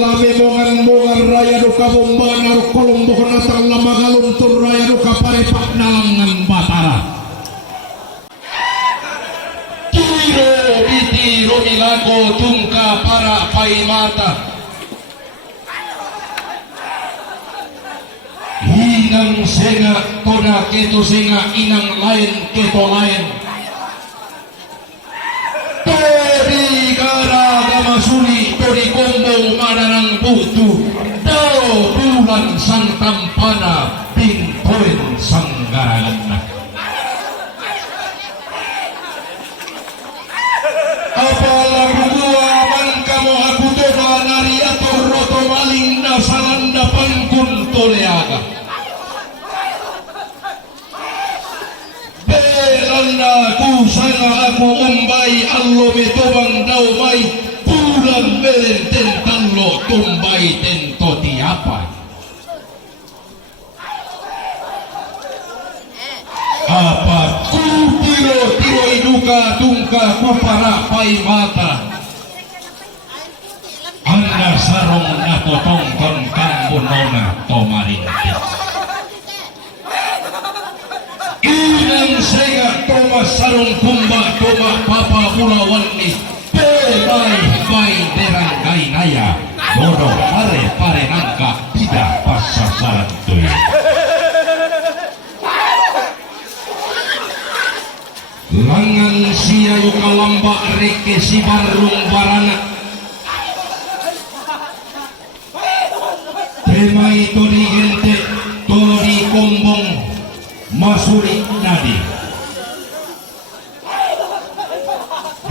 lame mongan raya duka bomba naruk kolombo natar lama galuntur raya duka parepak nalangan batara tiro ditiro ilago tungka para paimata hinang senga toda keto senga inang lain keto lain tori gara gama suli tori kombo madarang butu dao bulan sang tampana pinpoin sang garangan apalah gua man kamu aku toba nariator roto maling na salanda pangkun toleaga belanda ku sana aku umbai allo metobang daumai bulan belen tentallo tumbai tento tiapa apa ku tiro iduka tungka ku para pai mata anda sarong nato tongkon kambun nona tomarinte inang sega toma sarong kumba toma papa pulawan ni bai derang naya bodoh pare nangka tidak pasasaran tuh langan sia yuka lambak reke si barung barana tema itu digente tori kombong masuri nadi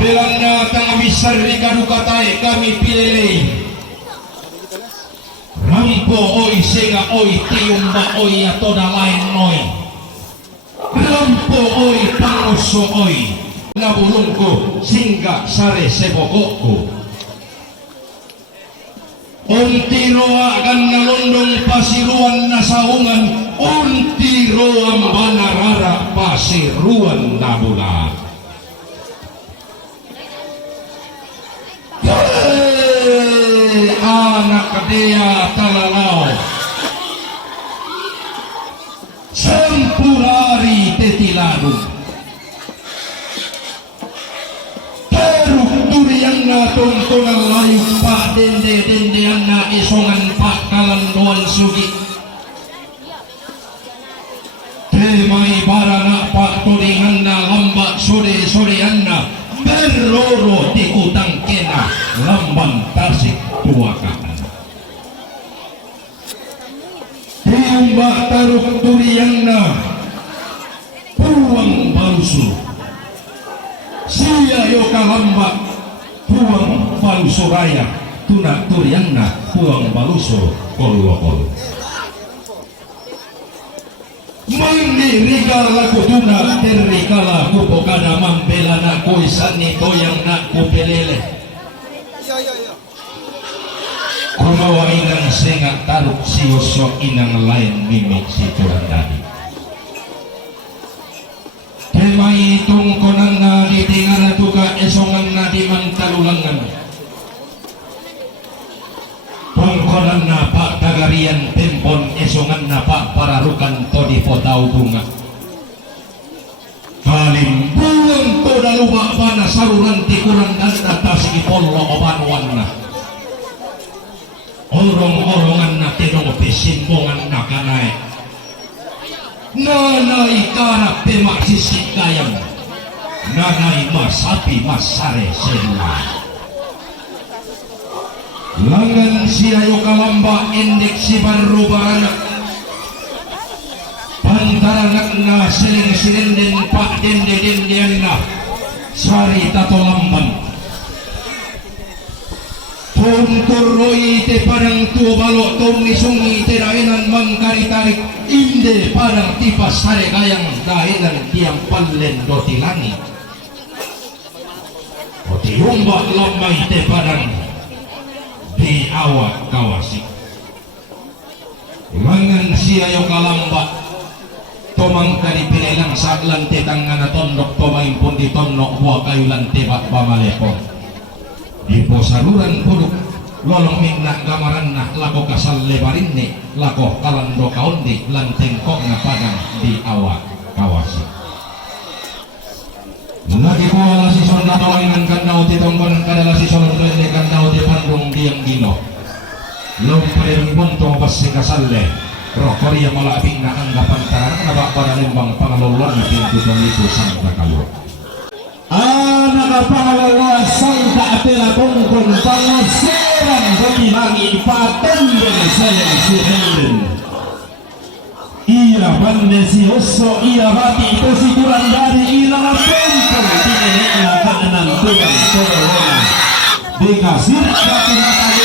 belanda tang besar di kadukatai kami pilih rampo oi senga oi tiumba oi atoda lain noi rampo oi pangoso oi nabulungku singga sare sebokokku ontiroa akan nalondong pasiruan nasaungan ontiroa banarara pasiruan nabula anak dia talalau sampurari tetiladu teruk durianna tontonan layu pak dende-dendeanna isongan pak kalanduan sugi temai barana pak tudinganna lambak sore-soreanna berloro di utang kena lambang tasik tuakaan tiumbak taruk durianna puang balusu sia yoka lambak puang balusu raya tunak durianna puang balusu kol-kol mandi rigala kutuna terrikala kupokada mambela na kuisani toyang na kupelele kumawa inang sengat taruk siyoso inang lain mimik si turang tadi temai tungkonan na ditingara tuka esongan na dimantalulangan tungkonan na pak tagarian tempon esongan na pak pararukan todi potau bunga kalim buang toda lubak pana saruran tikuran dan atas ipollo obanuan na orong-orongan na tinong pesimbongan na kanay nanay karap temak sisik gayang nanay masapi masare senla langan siayo kalamba indek si baru barana pantaranak na siling-silindin pak dende-dendean na sari tato lamban Tunturoi te parang tuo balok tong nisungi te dainan mangkari-tarik inde parang tipas sare kayang dainan tiang palen doti langit oti umbak lambai te parang di awak kawasi mangan siayo kalamba tomang kari pinelang sa lante tangan na tondok tomain pun di tonnok buah kayu lante bak pamalepong di posaluran puruk lolong minna gamaranna lako kasal lebarinni lako kalando kaundi lan tengkok ngapadang di awak kawasi lagi kuala si sonda kawangan kandau ti tongkonan kadala si solon rene kandau ti pandung diang dino lompre punto pasti kasalle rokoria malaping na anggapan tarang nabak para lembang pangaluluan na pintu itu sangka kayo nakapangalawa sangka atela tongkon pangaserang kamilangi patendeng saya si Helen iya bande si Oso iya bati itu si kurang dari ilang tongkon tinenekna kaanan tulang corona dikasih bati matanya